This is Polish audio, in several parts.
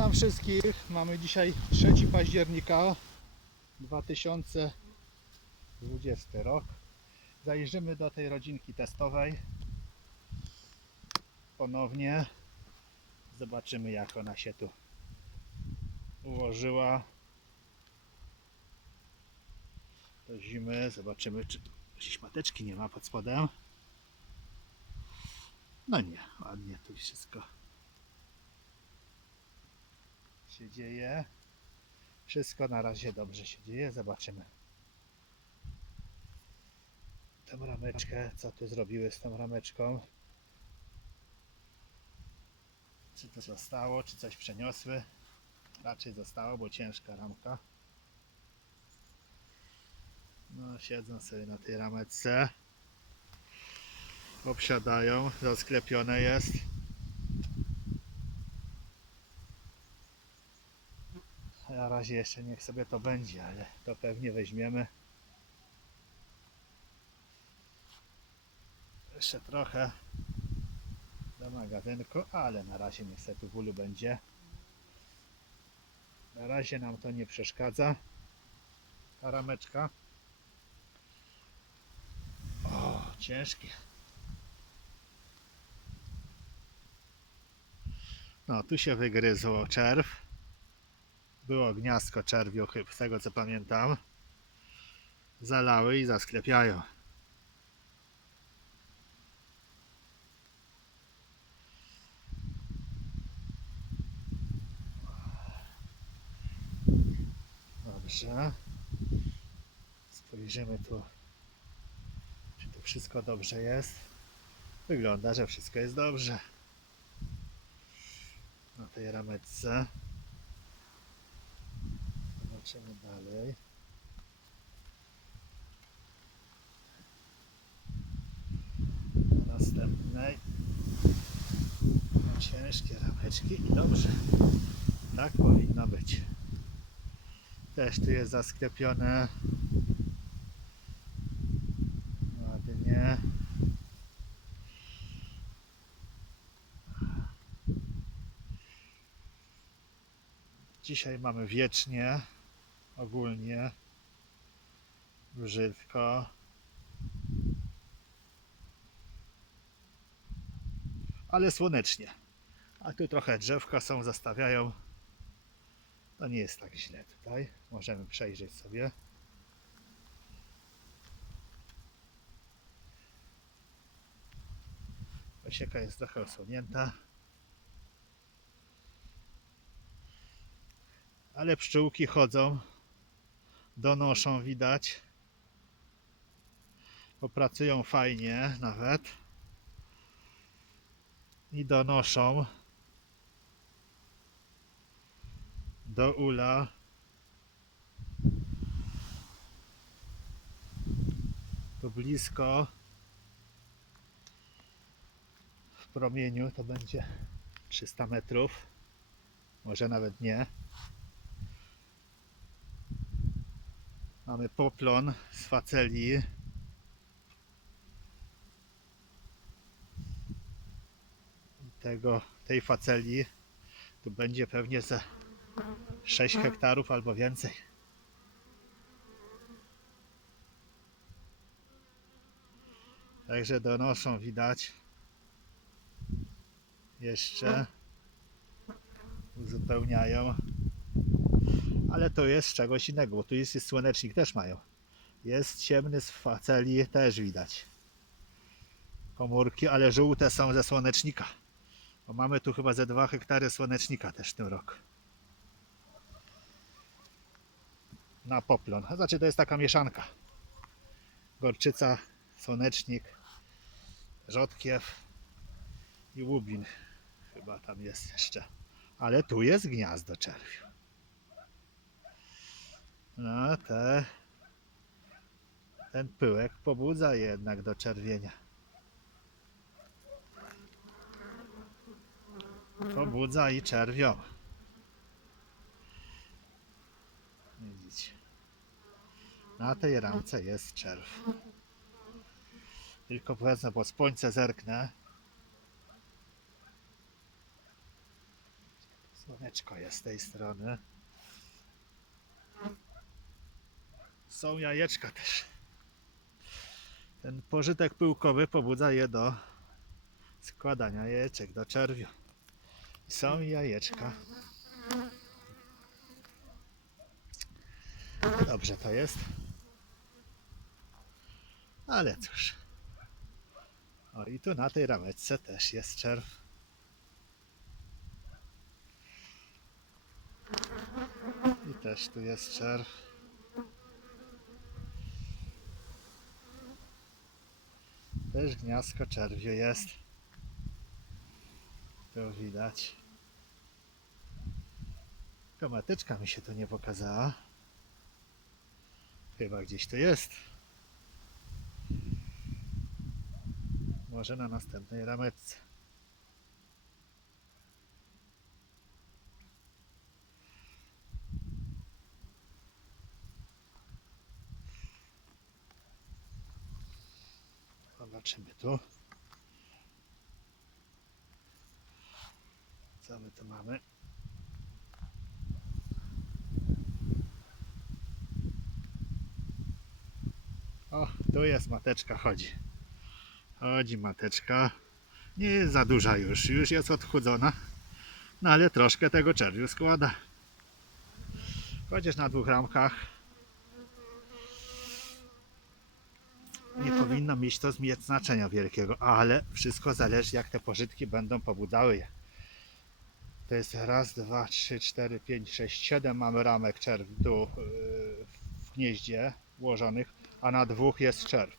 Witam wszystkich. Mamy dzisiaj 3 października 2020 rok. Zajrzymy do tej rodzinki testowej. Ponownie zobaczymy jak ona się tu ułożyła. Do zimy zobaczymy czy jakieś mateczki nie ma pod spodem. No nie, ładnie tu wszystko się dzieje. Wszystko na razie dobrze się dzieje. Zobaczymy. Tę rameczkę, co tu zrobiły z tą rameczką. Czy to zostało, czy coś przeniosły. Raczej zostało, bo ciężka ramka. No, siedzą sobie na tej rameczce. Obsiadają, zasklepione jest. Na razie jeszcze niech sobie to będzie, ale to pewnie weźmiemy. Jeszcze trochę do magazynku, ale na razie niech sobie tu będzie. Na razie nam to nie przeszkadza. Ta rameczka. O, ciężkie. No, tu się wygryzło czerw było gniazdko czerwiu, chyba z tego co pamiętam. Zalały i zasklepiają. Dobrze. Spojrzymy tu, czy tu wszystko dobrze jest. Wygląda, że wszystko jest dobrze. Na tej rameczce. Zobaczymy dalej. Następnej. Ciężkie rameczki i dobrze. Tak powinno być. Też tu jest zasklepione. Ładnie. Dzisiaj mamy wiecznie ogólnie brzydko. Ale słonecznie. A tu trochę drzewka są, zastawiają. To nie jest tak źle tutaj. Możemy przejrzeć sobie. Osieka jest trochę osłonięta. Ale pszczółki chodzą donoszą widać. Popracują fajnie nawet. I donoszą do ula. Tu blisko w promieniu to będzie 300 metrów. Może nawet nie. Mamy poplon z faceli. Tego, tej faceli tu będzie pewnie za 6 hektarów albo więcej. Także donoszą widać. Jeszcze uzupełniają ale to jest czegoś innego, bo tu jest, jest słonecznik, też mają. Jest ciemny z faceli, też widać. Komórki, ale żółte są ze słonecznika. Bo mamy tu chyba ze 2 hektary słonecznika też w tym roku. Na poplon. Znaczy to jest taka mieszanka. Gorczyca, słonecznik, rzodkiew i łubin. Chyba tam jest jeszcze. Ale tu jest gniazdo czerwiu. No te, ten pyłek pobudza jednak do czerwienia. Pobudza i czerwią. Widzicie. Na tej ramce jest czerw. Tylko powiedzmy, bo słońce zerknę. Słoneczko jest z tej strony. Są jajeczka też. Ten pożytek pyłkowy pobudza je do składania jajeczek do czerwiu. Są jajeczka. Dobrze to jest. Ale cóż. O i tu na tej rameczce też jest czerw. I też tu jest czerw. Też gniazdko czerwiu jest. Tu widać. Komatyczka mi się tu nie pokazała. Chyba gdzieś tu jest. Może na następnej rameczce. Zobaczymy tu. Co my tu mamy? O, tu jest mateczka, chodzi. Chodzi mateczka. Nie jest za duża już, już jest odchudzona. No ale troszkę tego czerwiu składa. Chociaż na dwóch ramkach nie powinno mieć to mieć znaczenia wielkiego, ale wszystko zależy jak te pożytki będą pobudzały je. To jest raz, dwa, trzy, cztery, pięć, sześć, siedem mamy ramek czerw tu yy, w gnieździe ułożonych, a na dwóch jest czerw.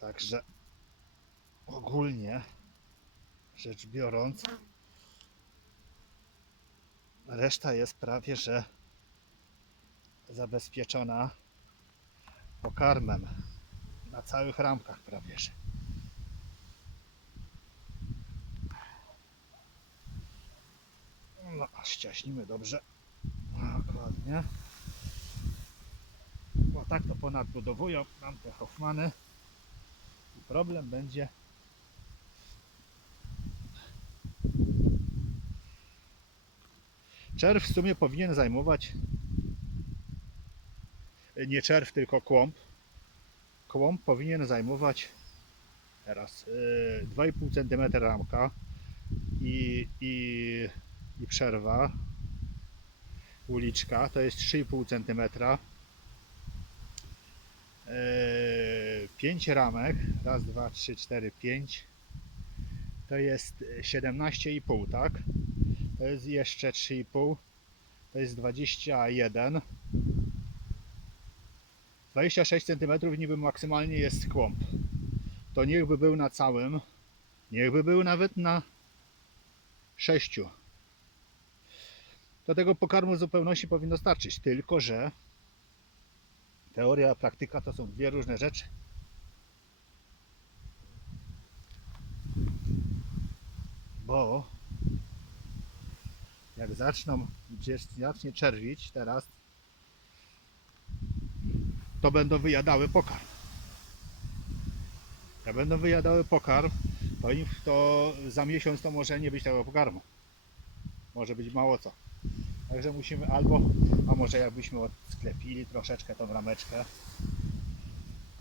Także ogólnie rzecz biorąc, reszta jest prawie że zabezpieczona pokarmem na całych ramkach prawie że. No, ściaśnimy dobrze. Dokładnie. Bo tak to ponadbudowują nam te Hoffmany. I problem będzie Czerw w sumie powinien zajmować nie czerw, tylko kłąb. Kłąb powinien zajmować teraz yy, 2,5 cm ramka i, i, i przerwa. Uliczka to jest 3,5 cm 5 ramek raz, dwa, trzy, cztery, pięć. To jest 17,5 tak? To jest jeszcze 3,5 to jest 21 26 cm niby maksymalnie jest kłąb. To niechby był na całym niechby był nawet na 6 do tego pokarmu w zupełności powinno starczyć tylko że teoria a praktyka to są dwie różne rzeczy. Bo jak zaczną zacznie czerwić teraz to będą wyjadały pokarm. Jak będą wyjadały pokarm to, im, to za miesiąc to może nie być tego pokarmu. Może być mało co. Także musimy albo a może jakbyśmy odsklepili troszeczkę tą rameczkę.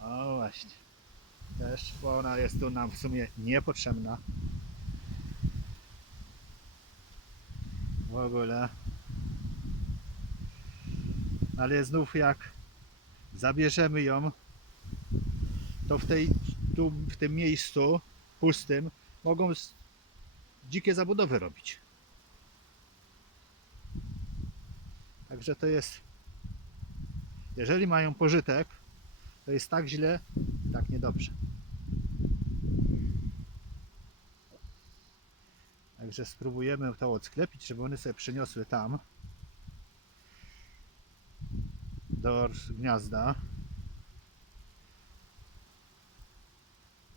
O właśnie. Też bo ona jest tu nam w sumie niepotrzebna. W ogóle. Ale znów jak zabierzemy ją to w tej tu w tym miejscu pustym. Mogą dzikie zabudowy robić. Także to jest jeżeli mają pożytek to jest tak źle tak niedobrze. Także spróbujemy to odsklepić, żeby one sobie przyniosły tam do gniazda.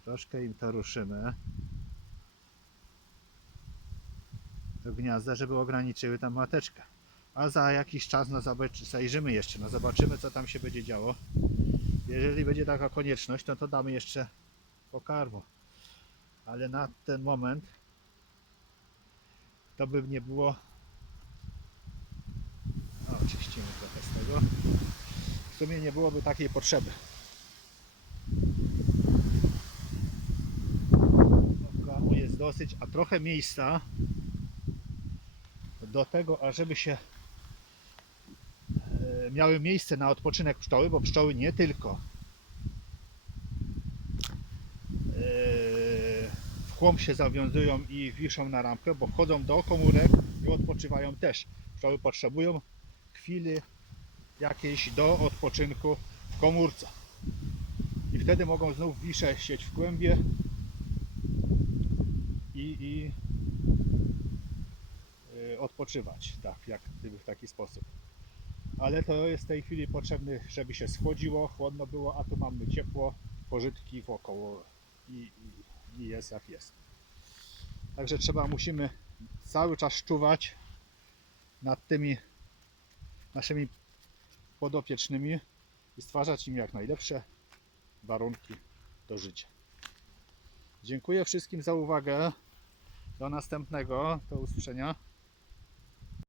Troszkę im to ruszymy do gniazda, żeby ograniczyły tam mateczkę. A za jakiś czas no zajrzymy jeszcze, no zobaczymy co tam się będzie działo. Jeżeli będzie taka konieczność, no to damy jeszcze pokarmu. Ale na ten moment to by nie było. O, oczyścimy trochę z tego. W sumie nie byłoby takiej potrzeby. Kamu jest dosyć, a trochę miejsca do tego, ażeby się e, miały miejsce na odpoczynek pszczoły, bo pszczoły nie tylko e, w chłop się zawiązują i wiszą na rampkę, bo wchodzą do komórek i odpoczywają też. Pszczoły potrzebują chwili jakiejś do odpoczynku w komórce. I wtedy mogą znów wiszeć w kłębie i, i y, odpoczywać, tak, jak gdyby w taki sposób. Ale to jest w tej chwili potrzebne, żeby się schodziło, chłodno było, a tu mamy ciepło, pożytki wokoło i, i, i jest jak jest. Także trzeba, musimy cały czas czuwać nad tymi naszymi podopiecznymi i stwarzać im jak najlepsze warunki do życia. Dziękuję wszystkim za uwagę. Do następnego. Do usłyszenia.